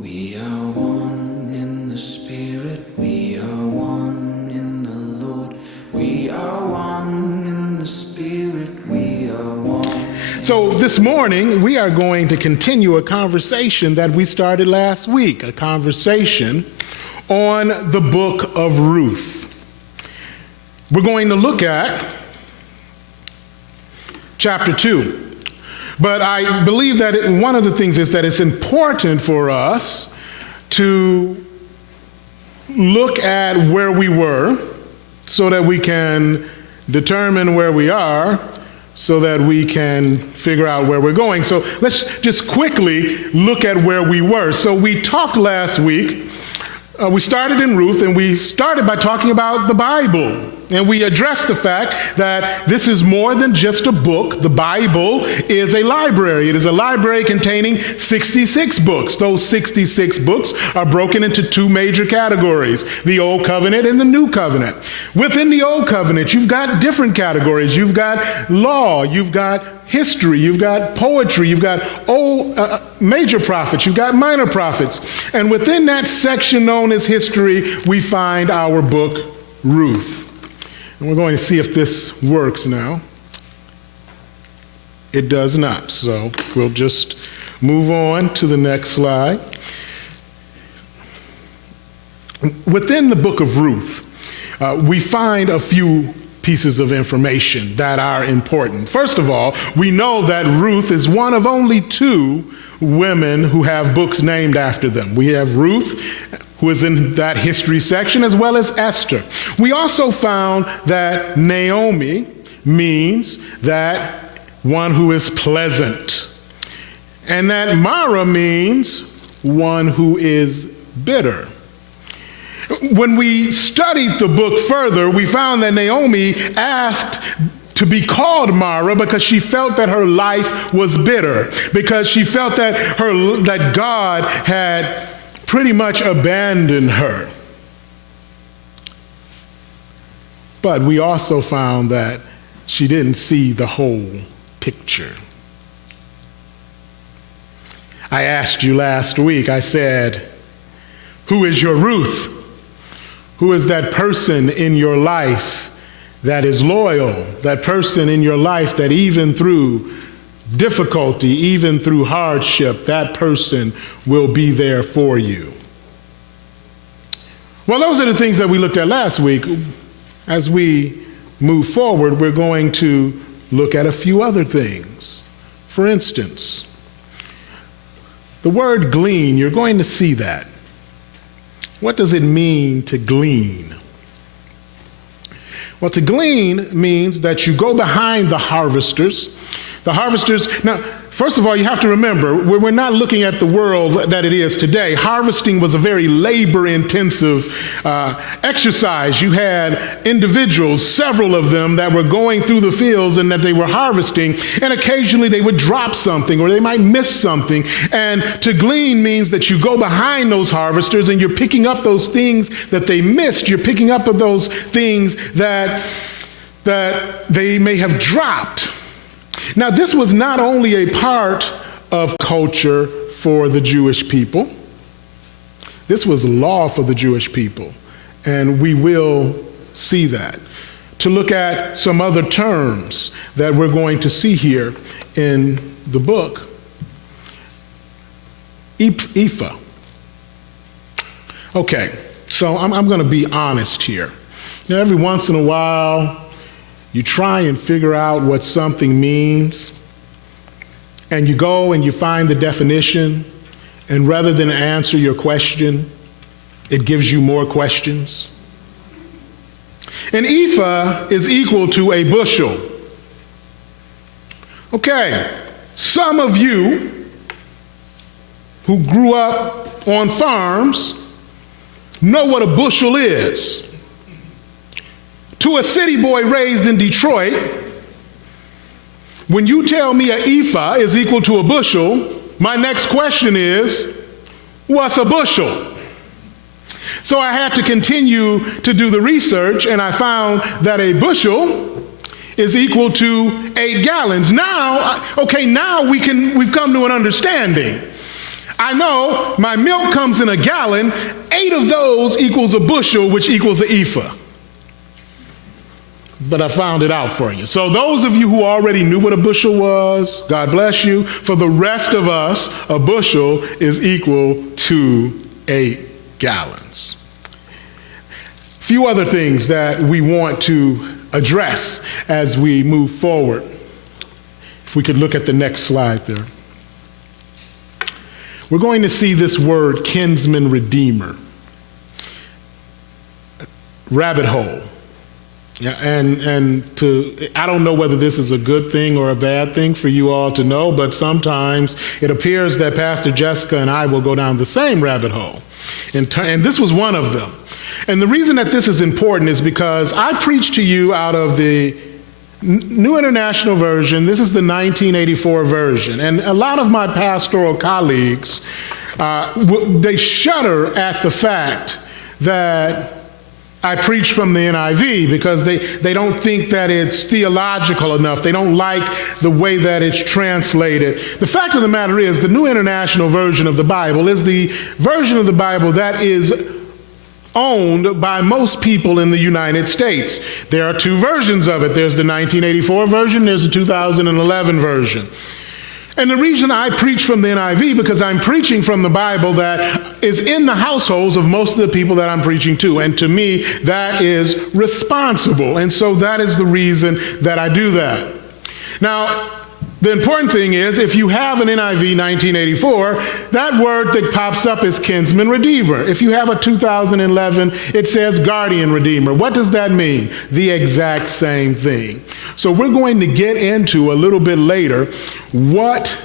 We are one in the Spirit, we are one in the Lord. We are one in the Spirit, we are one. So this morning, we are going to continue a conversation that we started last week, a conversation on the book of Ruth. We're going to look at chapter 2. But I believe that one of the things is that it's important for us to look at where we were so that we can determine where we are so that we can figure out where we're going. So let's just quickly look at where we were. So we talked last week. We started in Ruth, and we started by talking about the Bible. And we addressed the fact that this is more than just a book. The Bible is a library. It is a library containing 66 books. Those 66 books are broken into two major categories, the Old Covenant and the New Covenant. Within the Old Covenant, you've got different categories. You've got law, you've got history, you've got poetry, you've got major prophets, you've got minor prophets. And within that section known as history, we find our book, Ruth. And we're going to see if this works now. It does not, so we'll just move on to the next slide. Within the book of Ruth, we find a few pieces of information that are important. First of all, we know that Ruth is one of only two women who have books named after them. We have Ruth, who is in that history section, as well as Esther. We also found that Naomi means that one who is pleasant, and that Mara means one who is bitter. When we studied the book further, we found that Naomi asked to be called Mara because she felt that her life was bitter, because she felt that God had pretty much abandoned her. But we also found that she didn't see the whole picture. I asked you last week, I said, who is your Ruth? Who is that person in your life that is loyal, that person in your life that even through difficulty, even through hardship, that person will be there for you? Well, those are the things that we looked at last week. As we move forward, we're going to look at a few other things. For instance, the word glean, you're going to see that. What does it mean to glean? Well, to glean means that you go behind the harvesters. The harvesters, now, first of all, you have to remember, we're not looking at the world that it is today. Harvesting was a very labor-intensive exercise. You had individuals, several of them, that were going through the fields and that they were harvesting, and occasionally they would drop something or they might miss something. And to glean means that you go behind those harvesters and you're picking up those things that they missed. You're picking up those things that they may have dropped. Now, this was not only a part of culture for the Jewish people. This was law for the Jewish people, and we will see that. To look at some other terms that we're going to see here in the book. Ephah. Okay, so I'm going to be honest here. Now, every once in a while, you try and figure out what something means, and you go and you find the definition, and rather than answer your question, it gives you more questions. An ephah is equal to a bushel. Okay, some of you who grew up on farms know what a bushel is. To a city boy raised in Detroit, when you tell me an ephah is equal to a bushel, my next question is, what's a bushel? So I had to continue to do the research, and I found that a bushel is equal to 8 gallons. Now we've come to an understanding. I know my milk comes in a gallon. 8 of those equals a bushel, which equals an ephah. But I found it out for you. So those of you who already knew what a bushel was, God bless you. For the rest of us, a bushel is equal to 8 gallons. A few other things that we want to address as we move forward. If we could look at the next slide there. We're going to see this word kinsman redeemer. Rabbit hole. Yeah, I don't know whether this is a good thing or a bad thing for you all to know, but sometimes it appears that Pastor Jessica and I will go down the same rabbit hole. And this was one of them. And the reason that this is important is because I preach to you out of the New International Version. This is the 1984 version. And a lot of my pastoral colleagues, they shudder at the fact that I preach from the NIV because they don't think that it's theological enough. They don't like the way that it's translated. The fact of the matter is the New International Version of the Bible is the version of the Bible that is owned by most people in the United States. There are 2 versions of it. There's the 1984 version, there's the 2011 version. And the reason I preach from the NIV, because I'm preaching from the Bible that is in the households of most of the people that I'm preaching to. And to me, that is responsible. And so that is the reason that I do that. Now, the important thing is, if you have an NIV 1984, that word that pops up is kinsman redeemer. If you have a 2011, it says guardian redeemer. What does that mean? The exact same thing. So we're going to get into a little bit later what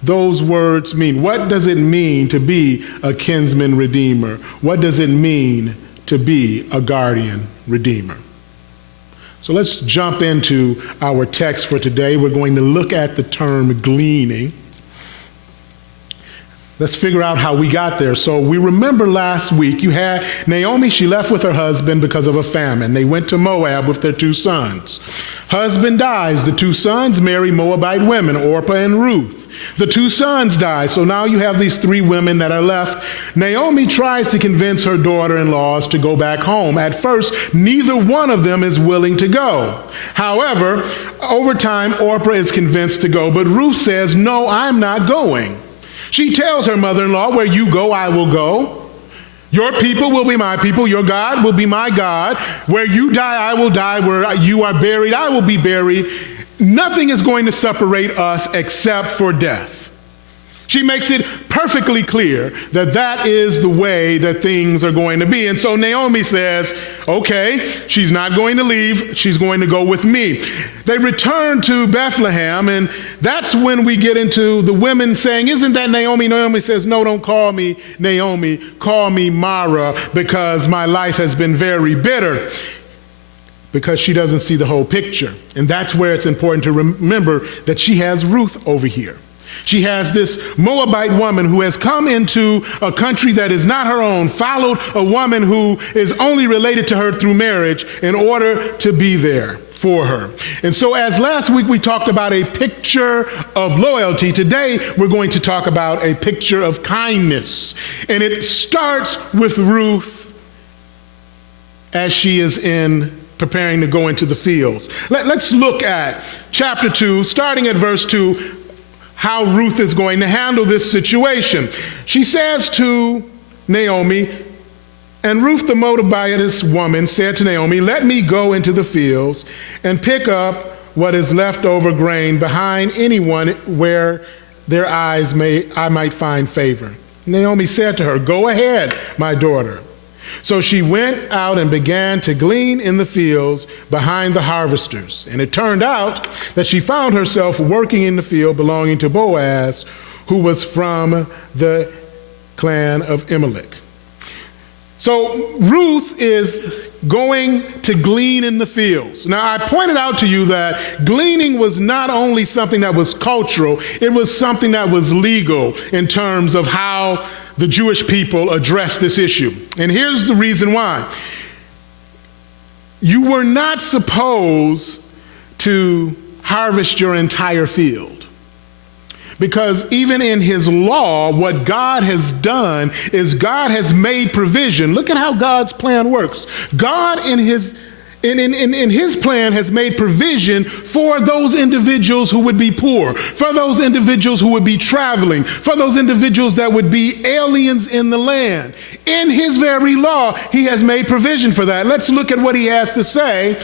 those words mean. What does it mean to be a kinsman redeemer? What does it mean to be a guardian redeemer? So let's jump into our text for today. We're going to look at the term gleaning. Let's figure out how we got there. So we remember last week you had Naomi, she left with her husband because of a famine. They went to Moab with their 2 sons. Husband dies. The 2 sons marry Moabite women, Orpah and Ruth. The 2 sons die, so now you have these 3 women that are left. Naomi tries to convince her daughter-in-laws to go back home. At first, neither one of them is willing to go. However, over time, Orpah is convinced to go, but Ruth says, no, I'm not going. She tells her mother-in-law, where you go, I will go. Your people will be my people. Your God will be my God. Where you die, I will die. Where you are buried, I will be buried. Nothing is going to separate us except for death. She makes it perfectly clear that that is the way that things are going to be. And so Naomi says, okay, she's not going to leave. She's going to go with me. They return to Bethlehem, and that's when we get into the women saying, isn't that Naomi? Naomi says, no, don't call me Naomi. Call me Mara, because my life has been very bitter. Because she doesn't see the whole picture. And that's where it's important to remember that she has Ruth over here. She has this Moabite woman who has come into a country that is not her own, followed a woman who is only related to her through marriage in order to be there for her. And so as last week we talked about a picture of loyalty, today we're going to talk about a picture of kindness. And it starts with Ruth as she is preparing to go into the fields. Let's look at chapter 2, starting at verse 2, how Ruth is going to handle this situation. She says to Naomi, and Ruth the Moabitess woman said to Naomi, let me go into the fields and pick up what is leftover grain behind anyone where their eyes I might find favor. Naomi said to her, go ahead, my daughter. So she went out and began to glean in the fields behind the harvesters. And it turned out that she found herself working in the field belonging to Boaz, who was from the clan of Elimelech. So Ruth is going to glean in the fields. Now, I pointed out to you that gleaning was not only something that was cultural, it was something that was legal in terms of how the Jewish people addressed this issue. And here's the reason why. You were not supposed to harvest your entire field. Because even in his law, what God has done is God has made provision. Look at how God's plan works. God in his plan has made provision for those individuals who would be poor, for those individuals who would be traveling, for those individuals that would be aliens in the land. In his very law, he has made provision for that. Let's look at what he has to say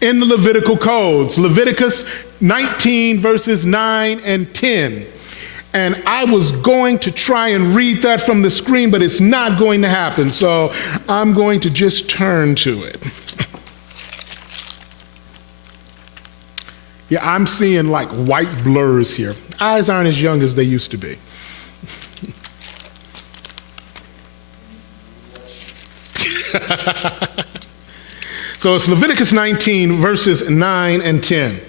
in the Levitical codes. Leviticus 19 verses 9 and 10. And I was going to try and read that from the screen, but it's not going to happen. So I'm going to just turn to it. Yeah, I'm seeing like white blurs here. Eyes aren't as young as they used to be. So it's Leviticus 19, verses 9 and 10.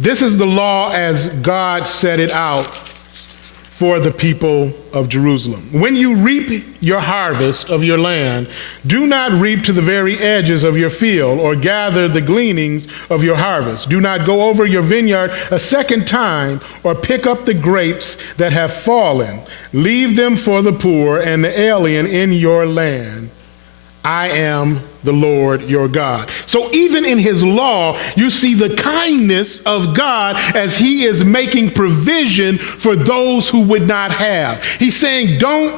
This is the law as God set it out for the people of Jerusalem. When you reap your harvest of your land, do not reap to the very edges of your field or gather the gleanings of your harvest. Do not go over your vineyard a second time or pick up the grapes that have fallen. Leave them for the poor and the alien in your land. I am the Lord your God. So even in his law, you see the kindness of God as he is making provision for those who would not have. He's saying, don't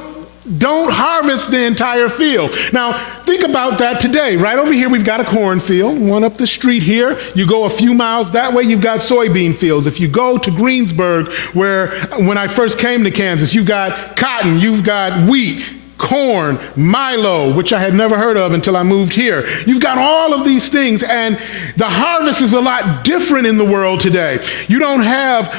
harvest the entire field. Now, think about that today. Right over here, we've got a cornfield. One up the street here. You go a few miles that way, you've got soybean fields. If you go to Greensburg, where when I first came to Kansas, you've got cotton, you've got wheat, corn, Milo, which I had never heard of until I moved here. You've got all of these things, and the harvest is a lot different in the world today. You don't have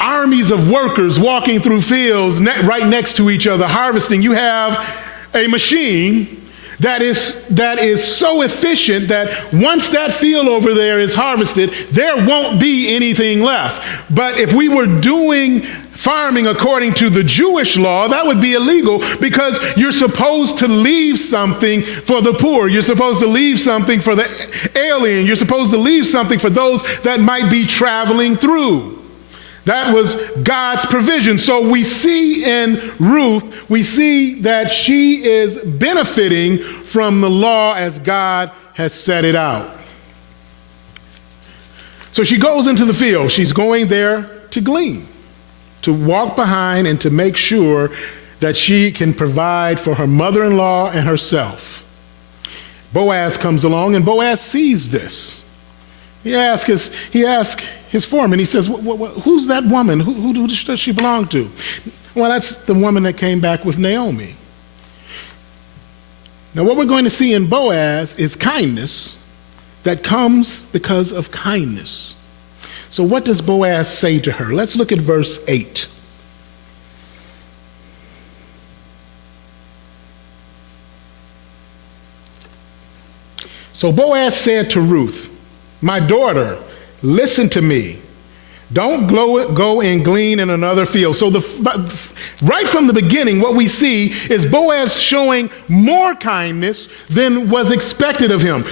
armies of workers walking through fields right next to each other harvesting. You have a machine that is so efficient that once that field over there is harvested, there won't be anything left. But if we were doing farming according to the Jewish law, that would be illegal, because you're supposed to leave something for the poor. You're supposed to leave something for the alien. You're supposed to leave something for those that might be traveling through. That was God's provision. So we see in Ruth, we see that she is benefiting from the law as God has set it out. So she goes into the field. She's going there to glean, to walk behind and to make sure that she can provide for her mother-in-law and herself. Boaz comes along, and Boaz sees this. He asks his foreman, he says, who's that woman? Who does she belong to? Well, that's the woman that came back with Naomi. Now, what we're going to see in Boaz is kindness that comes because of kindness. So what does Boaz say to her? Let's look at verse 8. So Boaz said to Ruth, my daughter, listen to me. Don't go and glean in another field. So right from the beginning, what we see is Boaz showing more kindness than was expected of him.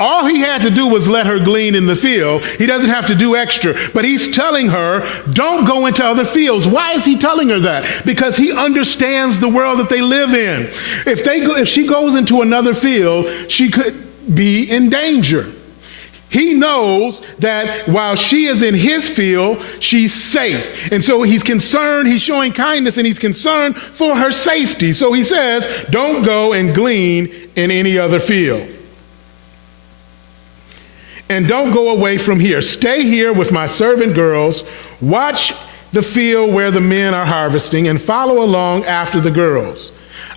All he had to do was let her glean in the field. He doesn't have to do extra. But he's telling her, don't go into other fields. Why is he telling her that? Because he understands the world that they live in. If she goes into another field, she could be in danger. He knows that while she is in his field, she's safe. And so he's concerned, he's showing kindness, and he's concerned for her safety. So he says, don't go and glean in any other field. And don't go away from here. Stay here with my servant girls. Watch the field where the men are harvesting and follow along after the girls.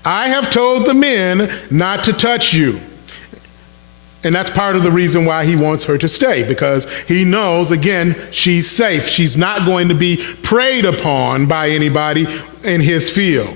I have told the men not to touch you. And that's part of the reason why he wants her to stay, because he knows, again, she's safe. She's not going to be preyed upon by anybody in his field.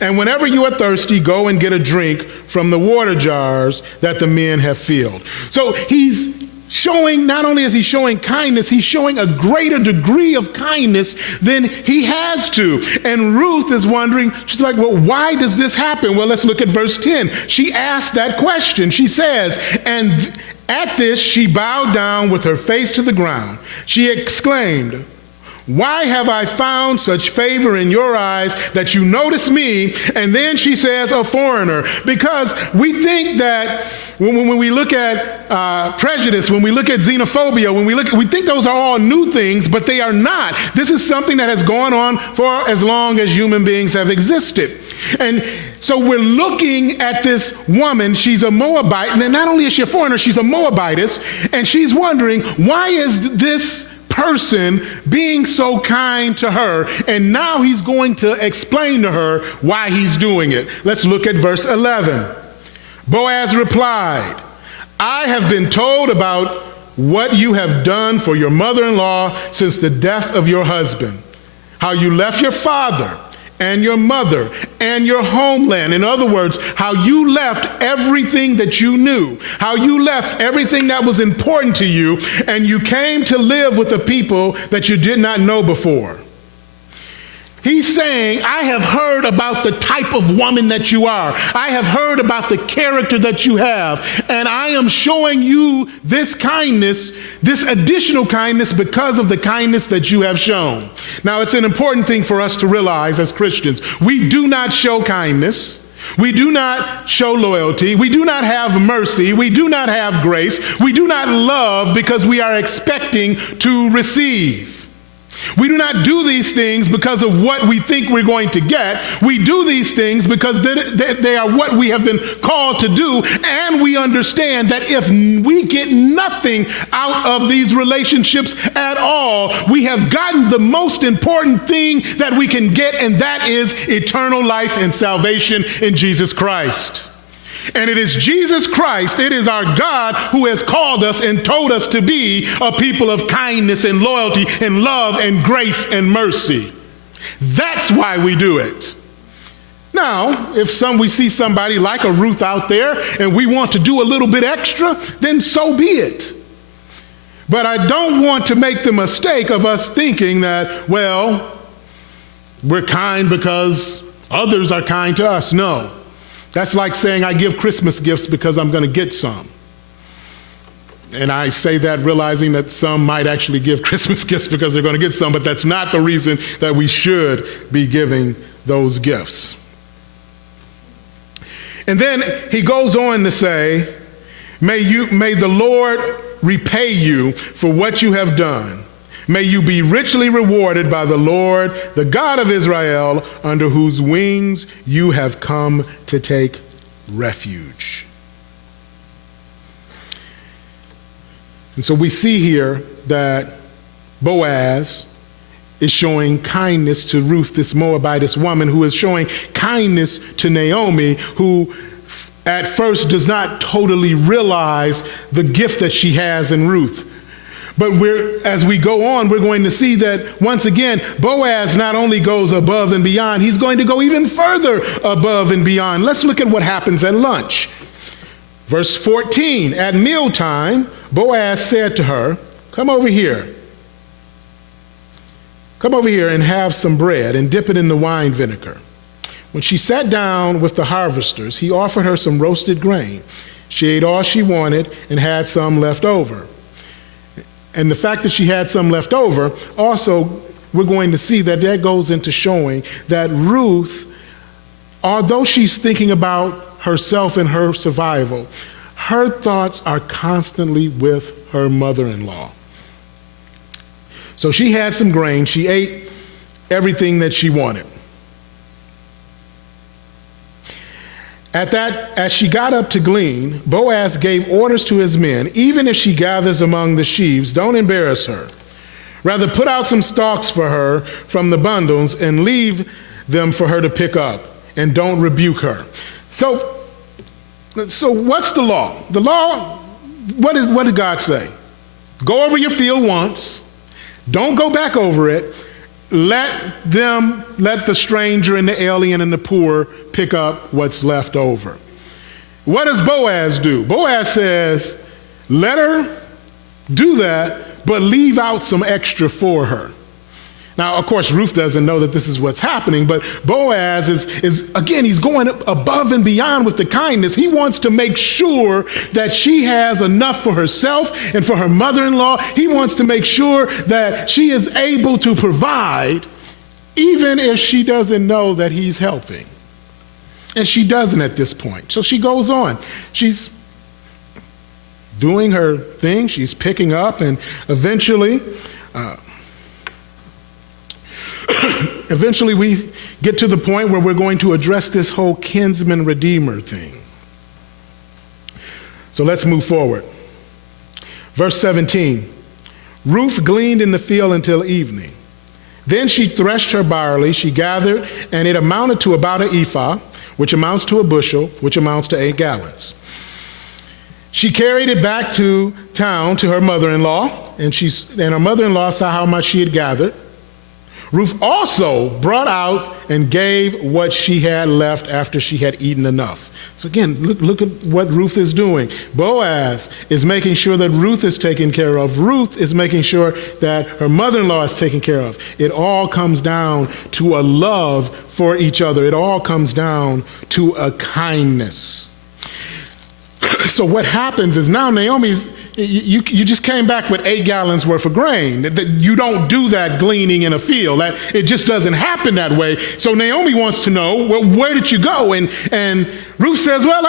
And whenever you are thirsty, go and get a drink from the water jars that the men have filled. So he's showing, not only is he showing kindness, he's showing a greater degree of kindness than he has to. And Ruth is wondering, she's like, well, why does this happen? Well, let's look at verse 10. She asked that question. She says, and at this she bowed down with her face to the ground. She exclaimed, Why have I found such favor in your eyes that you notice me? And then she says, a foreigner. Because we think that when we look at prejudice, when we look at xenophobia, we think those are all new things, but they are not. This is something that has gone on for as long as human beings have existed. And so we're looking at this woman. She's a Moabite, and not only is she a foreigner, she's a Moabitess, and she's wondering, why is this person being so kind to her? And now he's going to explain to her why he's doing it. Let's look at verse 11. Boaz replied, I have been told about what you have done for your mother-in-law since the death of your husband, how you left your father and your mother and your homeland. In other words, how you left everything that you knew, how you left everything that was important to you, and you came to live with the people that you did not know before. He's saying, I have heard about the type of woman that you are. I have heard about the character that you have. And I am showing you this kindness, this additional kindness, because of the kindness that you have shown. Now, it's an important thing for us to realize as Christians. We do not show kindness. We do not show loyalty. We do not have mercy. We do not have grace. We do not love because we are expecting to receive. We do not do these things because of what we think we're going to get. We do these things because they are what we have been called to do, and we understand that if we get nothing out of these relationships at all, we have gotten the most important thing that we can get, and that is eternal life and salvation in Jesus Christ. And it is Jesus Christ, it is our God, who has called us and told us to be a people of kindness and loyalty and love and grace and mercy. That's why we do it. Now, if we see somebody like a Ruth out there and we want to do a little bit extra, then so be it. But I don't want to make the mistake of us thinking that, well, we're kind because others are kind to us. No. That's like saying I give Christmas gifts because I'm going to get some. And I say that realizing that some might actually give Christmas gifts because they're going to get some, but that's not the reason that we should be giving those gifts. And then he goes on to say, may the Lord repay you for what you have done. May you be richly rewarded by the Lord, the God of Israel, under whose wings you have come to take refuge. And so we see here that Boaz is showing kindness to Ruth, this Moabitess woman, who is showing kindness to Naomi, who at first does not totally realize the gift that she has in Ruth. But as we go on, we're going to see that once again, Boaz not only goes above and beyond, he's going to go even further above and beyond. Let's look at what happens at lunch. Verse 14, at mealtime, Boaz said to her, come over here. Come over here and have some bread and dip it in the wine vinegar. When she sat down with the harvesters, he offered her some roasted grain. She ate all she wanted and had some left over. And the fact that she had some left over, also, we're going to see that goes into showing that Ruth, although she's thinking about herself and her survival, her thoughts are constantly with her mother-in-law. So she had some grain. She ate everything that she wanted. As she got up to glean, Boaz gave orders to his men, even if she gathers among the sheaves, don't embarrass her. Rather, put out some stalks for her from the bundles and leave them for her to pick up, and don't rebuke her. So what's the law? The law, what did God say? Go over your field once, don't go back over it. Let the stranger and the alien and the poor pick up what's left over. What does Boaz do? Boaz says, let her do that, but leave out some extra for her. Now, of course, Ruth doesn't know that this is what's happening, but Boaz is again, he's going above and beyond with the kindness. He wants to make sure that she has enough for herself and for her mother-in-law. He wants to make sure that she is able to provide, even if she doesn't know that he's helping. And she doesn't at this point. So she goes on. She's doing her thing. She's picking up, and eventually we get to the point where we're going to address this whole kinsman redeemer thing. So let's move forward. Verse 17, Ruth gleaned in the field until evening. Then she threshed her barley, she gathered, and it amounted to about an ephah, which amounts to a bushel, which amounts to 8 gallons. She carried it back to town to her mother-in-law, and her mother-in-law saw how much she had gathered. Ruth also brought out and gave what she had left after she had eaten enough. So again, look at what Ruth is doing. Boaz is making sure that Ruth is taken care of. Ruth is making sure that her mother-in-law is taken care of. It all comes down to a love for each other. It all comes down to a kindness. So what happens is now Naomi's, you just came back with 8 gallons worth of grain. You don't do that gleaning in a field. It just doesn't happen that way. So Naomi wants to know, well, where did you go? And Ruth says, well,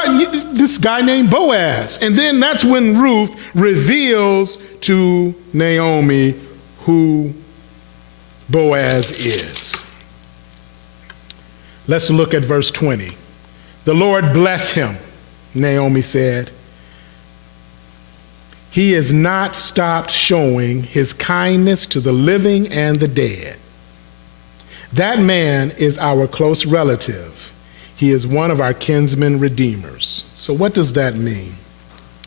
this guy named Boaz. And then that's when Ruth reveals to Naomi who Boaz is. Let's look at verse 20. The Lord bless him, Naomi said. He has not stopped showing his kindness to the living and the dead. That man is our close relative. He is one of our kinsman redeemers. So what does that mean?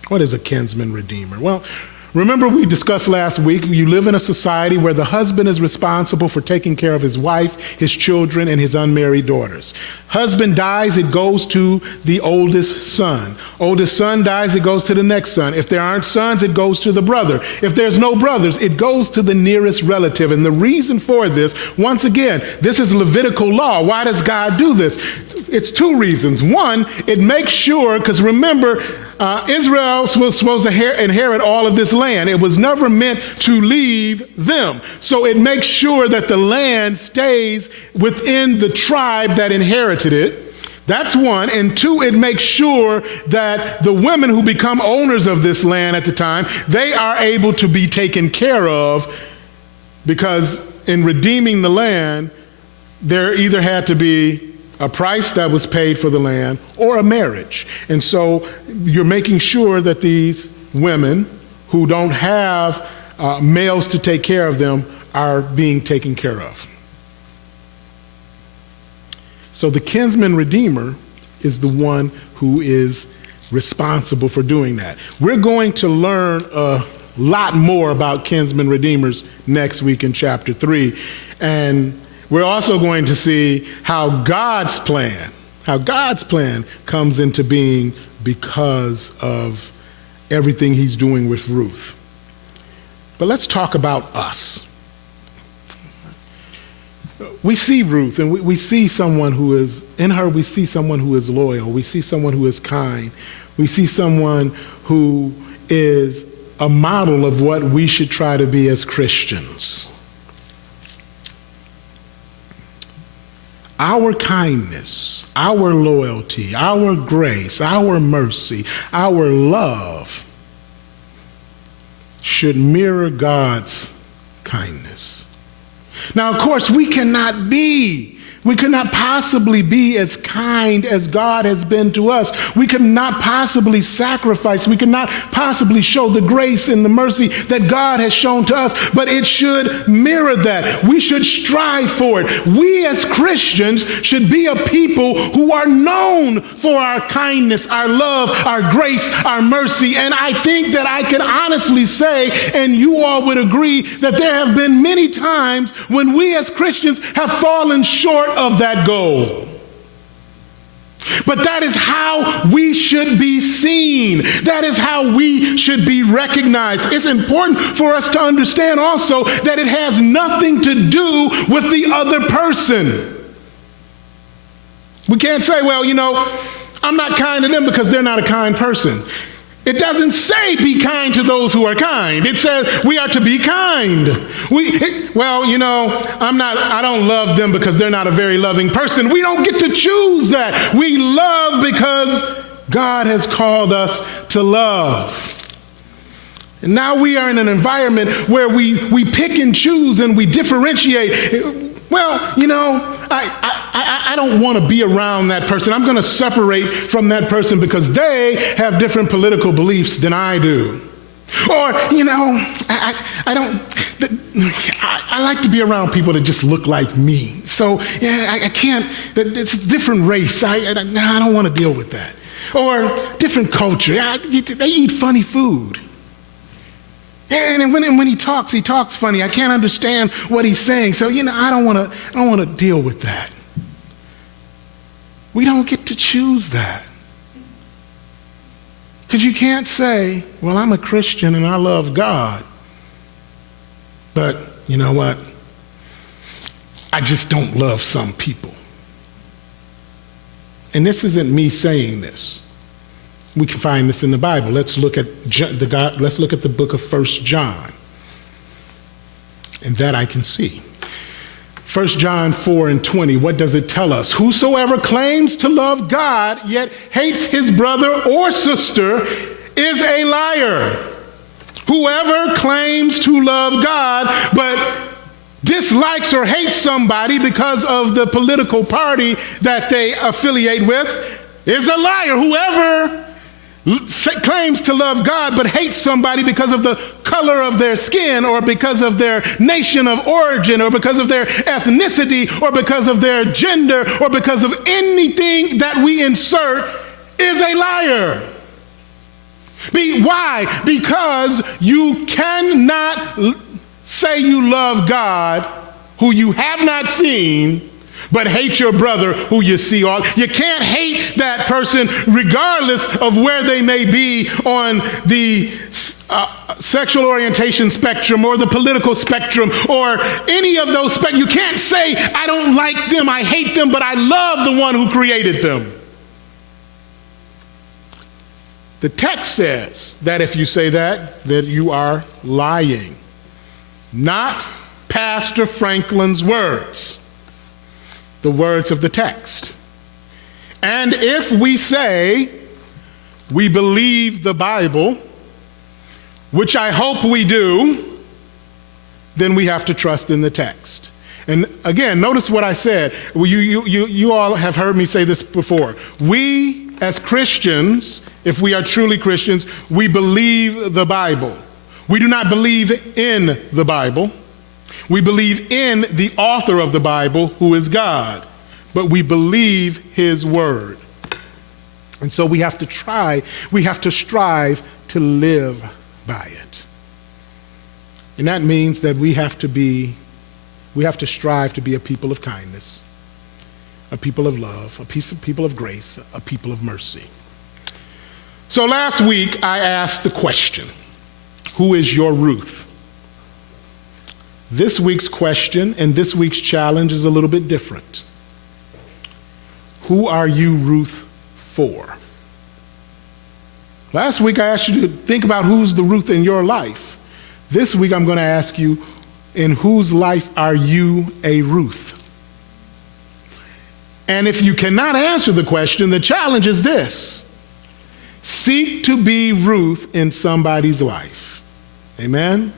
What is a kinsman redeemer? Well, remember we discussed last week, you live in a society where the husband is responsible for taking care of his wife, his children, and his unmarried daughters. Husband dies, it goes to the oldest son. Oldest son dies, it goes to the next son. If there aren't sons, it goes to the brother. If there's no brothers, it goes to the nearest relative. And the reason for this, once again, this is Levitical law. Why does God do this? It's 2 reasons. One, it makes sure, because remember, Israel was supposed to inherit all of this land. It was never meant to leave them. So it makes sure that the land stays within the tribe that inherited it. That's one. And 2, it makes sure that the women who become owners of this land at the time, they are able to be taken care of, because in redeeming the land, there either had to be a price that was paid for the land or a marriage. And so you're making sure that these women who don't have males to take care of them are being taken care of. So the kinsman redeemer is the one who is responsible for doing that. We're going to learn a lot more about kinsman redeemers next week in chapter 3. And we're also going to see how God's plan comes into being because of everything he's doing with Ruth. But let's talk about us. We see Ruth, and we see someone who is, in her we see someone who is loyal. We see someone who is kind. We see someone who is a model of what we should try to be as Christians. Our kindness, our loyalty, our grace, our mercy, our love should mirror God's kindness. Now, of course, we cannot possibly be as kind as God has been to us. We cannot possibly sacrifice. We cannot possibly show the grace and the mercy that God has shown to us, but it should mirror that. We should strive for it. We as Christians should be a people who are known for our kindness, our love, our grace, our mercy. And I think that I can honestly say, and you all would agree, that there have been many times when we as Christians have fallen short of that goal. But that is how we should be seen. That is how we should be recognized. It's important for us to understand also that it has nothing to do with the other person. We can't say, well, I'm not kind to them because they're not a kind person. It doesn't say be kind to those who are kind. It says we are to be kind. I don't love them because they're not a very loving person. We don't get to choose that. We love because God has called us to love. And now we are in an environment where we pick and choose and we differentiate. Well, I don't want to be around that person. I'm going to separate from that person because they have different political beliefs than I do. Or, I like to be around people that just look like me. So, I can't, it's a different race. I don't want to deal with that. Or different culture. They eat funny food. And when he talks funny. I can't understand what he's saying. So, I don't want to deal with that. We don't get to choose that. Because you can't say, well, I'm a Christian and I love God. But you know what? I just don't love some people. And this isn't me saying this. We can find this in the Bible. Let's look at the book of 1 John. And that I can see. 1 John 4:20, what does it tell us? Whosoever claims to love God, yet hates his brother or sister, is a liar. Whoever claims to love God, but dislikes or hates somebody because of the political party that they affiliate with, is a liar. Whoever claims to love God but hates somebody because of the color of their skin or because of their nation of origin or because of their ethnicity or because of their gender or because of anything that we insert is a liar. Why? Because you cannot say you love God who you have not seen but hate your brother who you see all. You can't hate that person regardless of where they may be on the sexual orientation spectrum or the political spectrum or any of those spectrums. You can't say, I don't like them, I hate them, but I love the one who created them. The text says that if you say that you are lying. Not Pastor Franklin's words. The words of the text. And if we say we believe the Bible, which I hope we do, then we have to trust in the text. And again, notice what I said. You all have heard me say this before. We as Christians, if we are truly Christians, we believe the Bible. We do not believe in the Bible. We believe in the author of the Bible, who is God, but we believe his word. And so we have to strive to live by it. And that means that we have to strive to be a people of kindness, a people of love, a people of grace, a people of mercy. So last week I asked the question, who is your Ruth? This week's question and this week's challenge is a little bit different. Who are you Ruth for? Last week I asked you to think about who's the Ruth in your life. This week I'm going to ask you, in whose life are you a Ruth? And if you cannot answer the question, the challenge is this. Seek to be Ruth in somebody's life. Amen?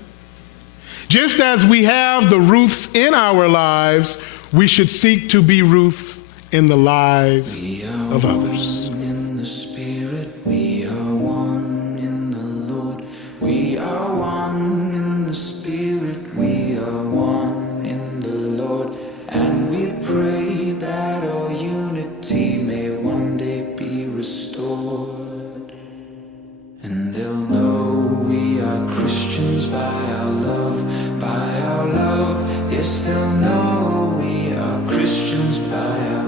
Just as we have the Ruths in our lives, we should seek to be Ruths in the lives of others. In the Spirit, we are one in the Lord. We are one in the Spirit, we are one in the Lord. And we pray that our unity may one day be restored. And they'll know we are Christians by our love, by our love. Yes, they'll know we are Christians by our